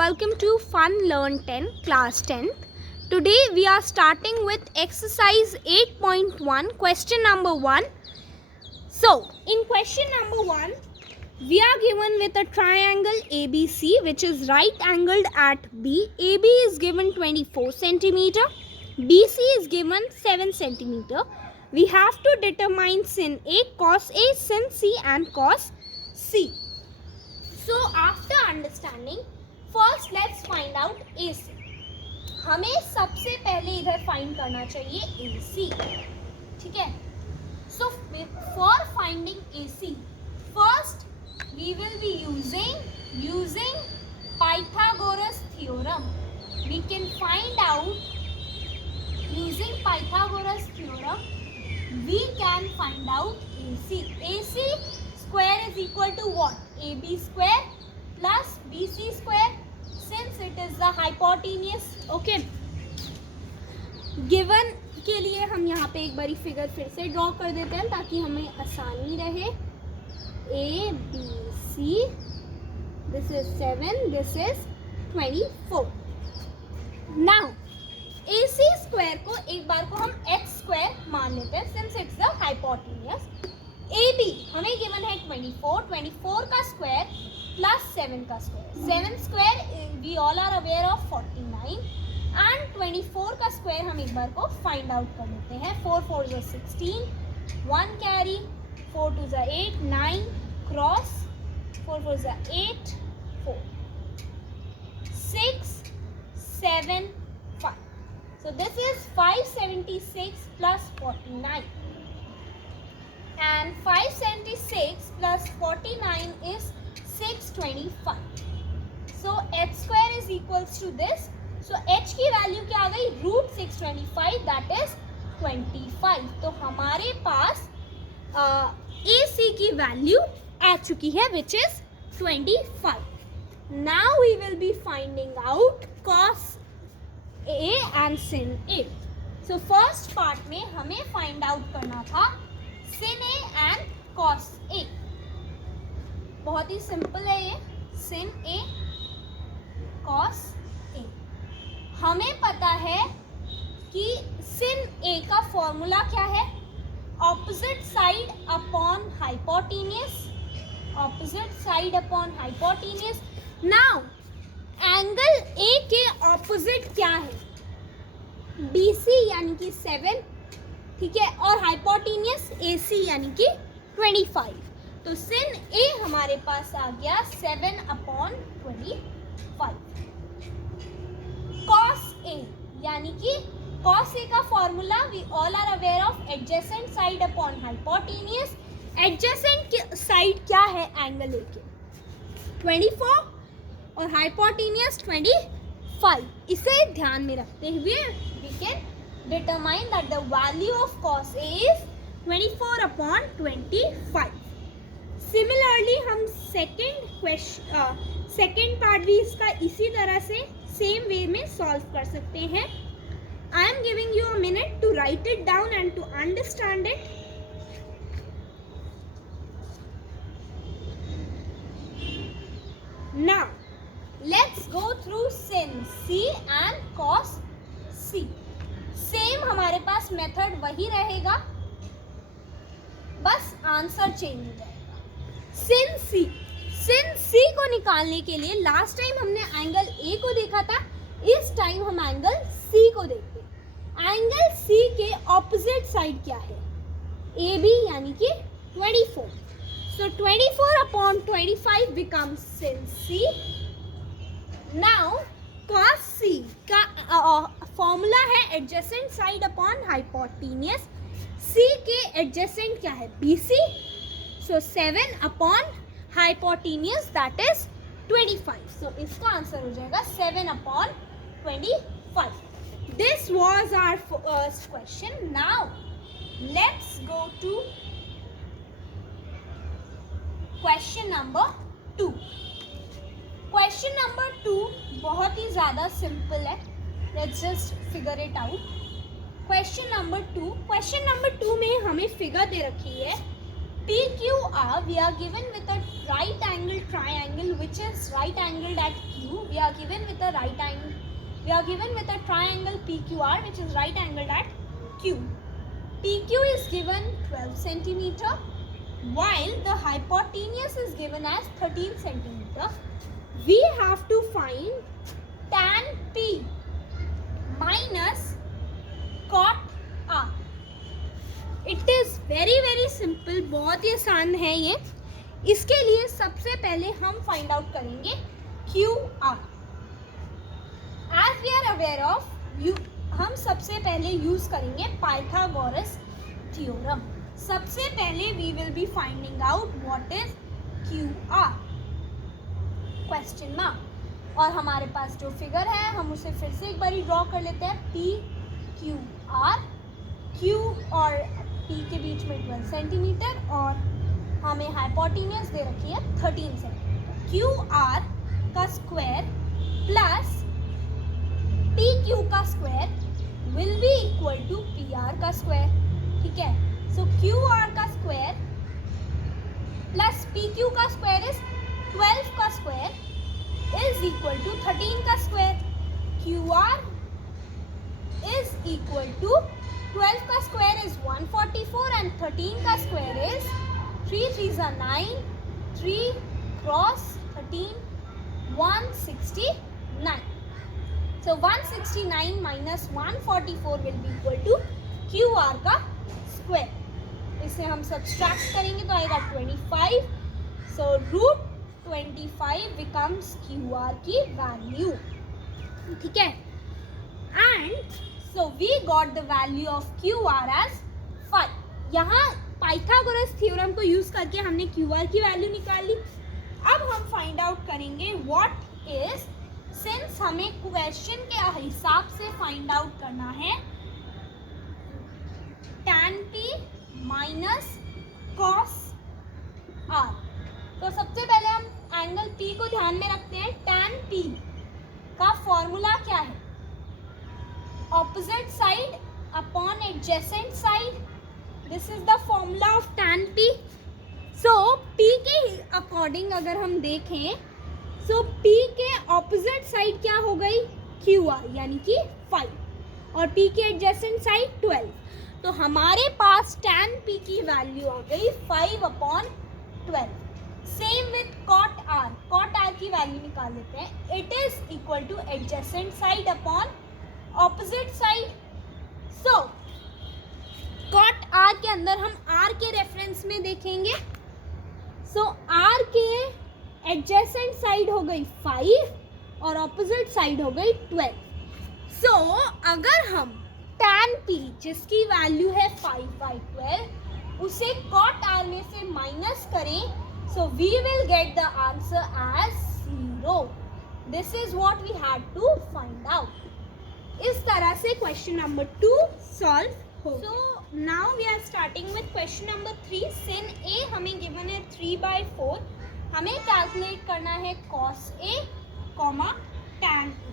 welcome to Fun Learn 10 class 10th. Today we are starting with exercise 8.1 question number 1. So in question number 1 we are given with a triangle ABC which is right angled at B. AB is given 24 centimeter, BC is given 7 centimeter. We have to determine sin A, cos A, sin C and cos C. So after understanding, first let's find out AC. हमें सबसे पहले इधर find करना चाहिए AC, ठीक है? So for finding AC, first we will be using Pythagoras theorem. We can find out using Pythagoras theorem. We can find out AC. AC square is equal to what? AB square plus BC square, since it is the hypotenuse. Okay. Given के लिए हम यहाँ पे एक बारी figure फिर से draw कर देते हैं ताकि हमें आसानी रहे. ABC, this is 7, this is 24. Now AC square को एक बार को हम H square मान लेते हैं since it's the hypotenuse. AB हमें गिवन है 24 का स्क्वायर प्लस 7 का square. 7 square we all are aware of 49 and 24 का स्क्वायर हम एक बार को फाइंड आउट कर लेते हैं. 4 4 is 16, 1 carry, 4 2 is 8, 9 cross, 4 4 is 8, 4, 6 7 5. So this is 576 plus 49. And 576 plus 49 is 625. So h square is equals to this. So h की value क्या आ गई? Root 625, that is 25. तो हमारे पास AC की वैल्यू आ चुकी है which is 25. Now we will be finding out cos A and sin A. So first part में हमें find out करना था sin A and cos A. बहुत ही सिंपल है ये. sin A cos A. हमें पता है कि sin A का फॉर्मूला क्या है? Opposite side upon hypotenuse. Opposite side upon hypotenuse. Now angle A के ऑपोजिट क्या है? BC यानी कि 7, ठीक है, और हाइपोटेन्यूज AC यानी कि 25. तो sin A हमारे पास आ गया 7/25. cos A यानी कि cos A का formula we all are aware of adjacent side upon hypotenuse. Adjacent side क्या है एंगल A के? 24 और हाइपोटेन्यूज 25. इसे ध्यान में रखते हुए we can determine that the value of cos A is 24/25. Similarly हम सेकेंड पार्ट भी इसका इसी तरह से सेम वे में सॉल्व कर सकते हैं. I am giving you a minute to write it down and to understand it. Now let's go through sin C and cos C. Same हमारे पास मेथड वही रहेगा, बस आंसर चेंज हो जाएगा. sin C को निकालने के लिए लास्ट टाइम हमने एंगल A को देखा था, इस टाइम हम एंगल C को देखते हैं. एंगल C के ऑपोजिट साइड क्या है? AB यानी कि 24. So 24/25 becomes sin C. Now cos C का फॉर्मूला है adjacent side upon hypotenuse. C के एडजेसेंट क्या है? BC. So 7 upon hypotenuse that is 25. So इसका आंसर हो जाएगा 7/25. This was our first question. Now let's go to question number 2. Question number 2 बहुत ही ज़्यादा सिंपल है. Let's just figure it out. Question number 2 में हमें फिगर दे रखी है PQR, we are given with a right angle triangle which is right angled at Q. We are given with a triangle PQR which is right angled at Q. PQ is given 12 centimeter while the hypotenuse is given as 13 centimeter. We have to find tan P minus cot R. It is very simple, बहुत ही आसान है ये. इसके लिए सबसे पहले हम find out करेंगे QR. As we are aware of, हम सबसे पहले यूज करेंगे पाइथागोरस थ्योरम. सबसे पहले we will be finding out what is QR. Question mark. और हमारे पास जो फिगर है हम उसे फिर से एक बार ड्रॉ कर लेते हैं. PQR, Q और P के बीच में 12 सेंटीमीटर और हमें हाइपोटेन्यूज दे रखी है 13 सेंटीमीटर. QR का स्क्वायर प्लस PQ का square will be equal to PR का स्क्वायर. ठीक है. सो QR का स्क्वायर प्लस PQ का स्क्वायर इज 12 का स्क्वायर इज इक्वल टू 13 का square. QR is equal to 12 का स्क्वायर is 144 and 13 का square is 3 3s are 9, 3 cross 13, 169. So 169 minus 144 will be equal to QR का square. इसे हम subtract करेंगे तो आएगा 25. So रूट 25 becomes QR की वैल्यू. ठीक है. And so we got the value of QR as 5. यहाँ पाइथागोरस थ्योरम को यूज करके हमने QR की वैल्यू निकाल ली. अब हम फाइंड आउट करेंगे व्हाट इज, सिंस हमें क्वेश्चन के हिसाब से फाइंड आउट करना है tan P minus cos R. तो सबसे पहले हम एंगल P को ध्यान में रखते हैं. tan P का फॉर्मूला क्या है? Opposite side upon adjacent side. This is the formula of tan P. So P के अकॉर्डिंग अगर हम देखें, so P के opposite side क्या हो गई? QR यानी कि 5 और P के adjacent side 12. तो हमारे पास tan P की वैल्यू आ गई 5/12. Same with cot R. cot R की वैल्यू निकाल लेते हैं. It is equal to adjacent side upon opposite side. So cot R के अंदर हम R के रेफरेंस में देखेंगे. So R के adjacent साइड हो गई 5 और opposite साइड हो गई 12. So अगर हम tan P जिसकी वैल्यू है 5/12 उसे cot R में से माइनस करें, so we will get the answer as 0. This is what we had to find out. इस तरह से क्वेश्चन नंबर 2 सॉल्व हो. So now we are starting with question number 3. sin A हमें given है 3/4. हमें कैलकुलेट करना है cos A, tan A.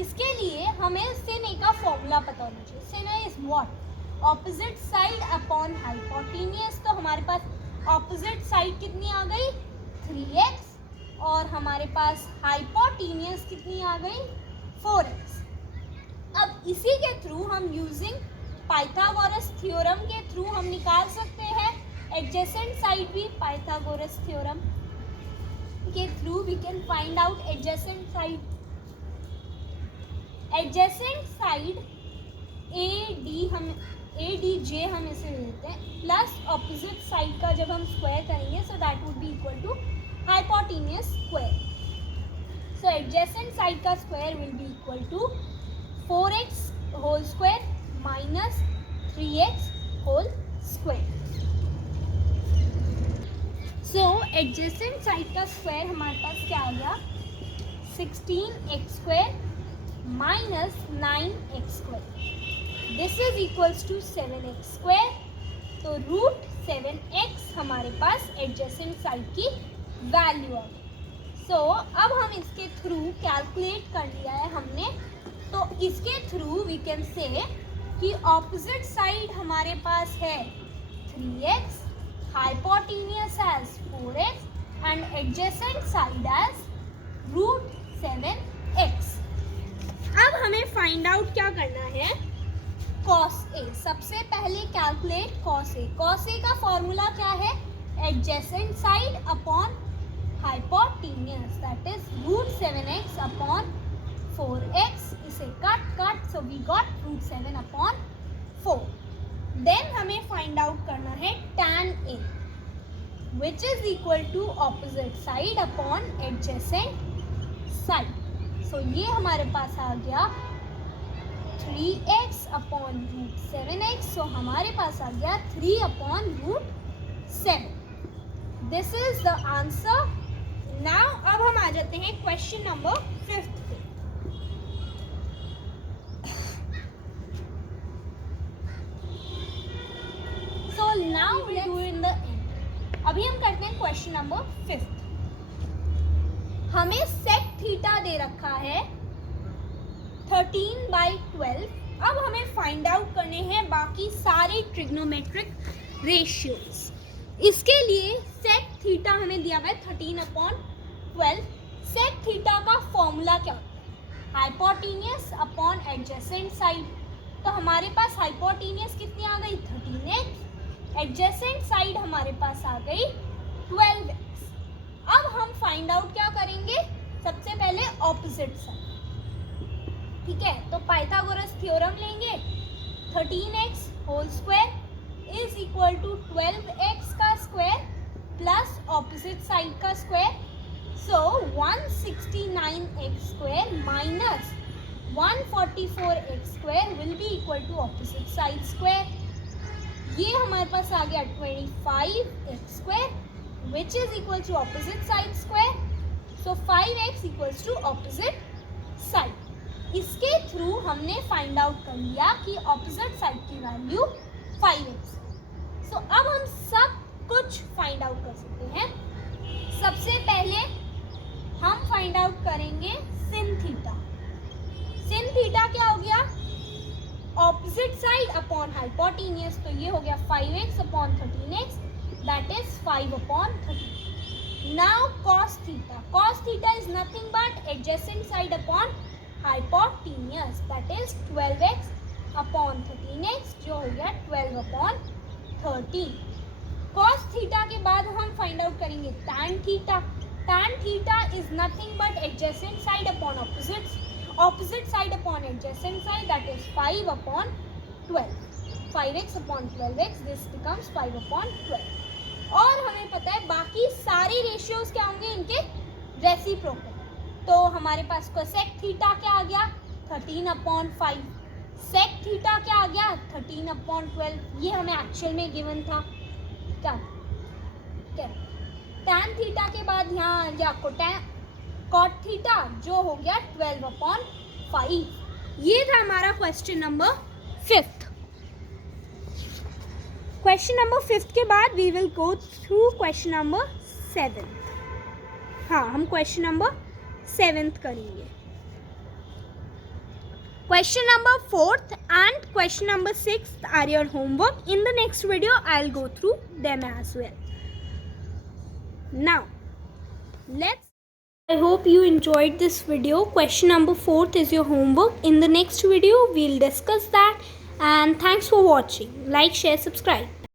इसके लिए हमें sin A का फॉर्मूला पता होना चाहिए. sin A is what? Opposite side upon hypotenuse. तो हमारे पास ऑपोजिट साइड कितनी आ गई? 3x और हमारे पास हाइपोटेन्यूज कितनी आ गई? 4x. अब इसी के थ्रू हम यूजिंग पाइथागोरस थ्योरम के थ्रू हम निकाल सकते हैं एडजेसेंट साइड भी. पाइथागोरस थ्योरम के through we can find out adjacent side. Adjacent side ADJ हम इसे लेते हैं प्लस ऑपोजिट साइड का जब हम स्क्वायर करेंगे so that would be equal to hypotenuse square. So adjacent side का square will be equal to 4x whole square minus 3x whole square. So adjacent side का स्क्वायर हमारे पास क्या आ गया? 16x square minus 9x square. This is equals to 7x square. तो root 7x हमारे पास एडजेसेंट साइड की वैल्यू आ गई. सो अब हम इसके थ्रू कैलकुलेट कर लिया है हमने. तो इसके थ्रू वी कैन से कि ऑपोजिट साइड हमारे पास है 3x hypotenuse as 4x and adjacent side as root 7x. अब हमें फाइंड आउट क्या करना है, cos a. सबसे पहले calculate cos a. cos a का फॉर्मूला क्या है, adjacent side upon hypotenuse, that is root 7x upon 4x. इसे cut, so we got root 7 upon 4. Then हमें फाइंड आउट करना है tan a, which is equal to opposite side upon adjacent side. So ये हमारे पास आ गया 3x upon root 7x. So हमारे पास आ गया 3 upon root 7. This is the answer. Now अब हम आ जाते हैं क्वेश्चन नंबर 5 पे. So now we do in the end. अभी हम करते हैं क्वेश्चन नंबर 5. हमें sec थीटा दे रखा है 13/12. अब हमें फाइंड आउट करने हैं बाकी सारे ट्रिग्नोमेट्रिक रेशियोज. इसके लिए sec थीटा हमें दिया हुआ है 13/12. sec थीटा का फॉर्मूला क्या होता है, हाइपोटेन्यूज अपॉन एडजेसेंट साइड. तो हमारे पास हाइपोटेन्यूज कितनी आ गई 13x, एडजेसेंट साइड हमारे पास आ गई 12x. अब हम फाइंड आउट क्या करेंगे, सबसे पहले ऑपोजिट साइड. ठीक है, तो पाइथागोरस थ्योरम लेंगे. 13x whole square is equal to 12x का स्क्वायर प्लस ऑपोजिट साइड का square. So 169x square minus 144x square will be equal to opposite side square. ये हमारे पास आ गया 25x square which is equal to opposite side square. So 5x equals to opposite side. इसके through हमने find out कर लिया कि ऑपोजिट साइड की वैल्यू 5x. सो अब हम सब कुछ फाइंड आउट कर सकते हैं. सबसे पहले हम फाइंड आउट करेंगे sin थीटा. sin थीटा क्या हो गया, ऑपोजिट साइड अपॉन हाइपोटेन्यूज. तो ये हो गया 5x upon 13x, that is 5 upon 13. Now cos theta. Cos theta is nothing but adjacent side upon hypotenuse, that is 12x upon 13x, जो हो गया 12 upon 13. cos theta के बाद हम फाइंड आउट करेंगे tan theta. tan theta is nothing but adjacent side upon opposite side upon adjacent side, that is 5 upon 12. 5x upon 12x, this becomes 5 upon 12. और हमें पता है बाकी सारे रेशियोज क्या होंगे, इनके रेसिप्रोकल. तो हमारे पास कोसेक थीटा क्या आ गया 13/5. सेक थीटा क्या आ गया 13/12. ये हमें एक्चुअल में गिवन था. क्या टैन थीटा के बाद यहाँ आ गया कॉट थीटा, जो हो गया 12/5. ये था हमारा क्वेश्चन नंबर 5. क्वेश्चन नंबर 5 के बाद we will go through question number 7. हाँ, हम क्वेश्चन नंबर 7 करेंगे. Question number 4th and question number 6th are your homework. In the next video, I'll go through them as well. Now, I hope you enjoyed this video. Question number 4th is your homework. In the next video, we'll discuss that. And thanks for watching. Like, share, subscribe.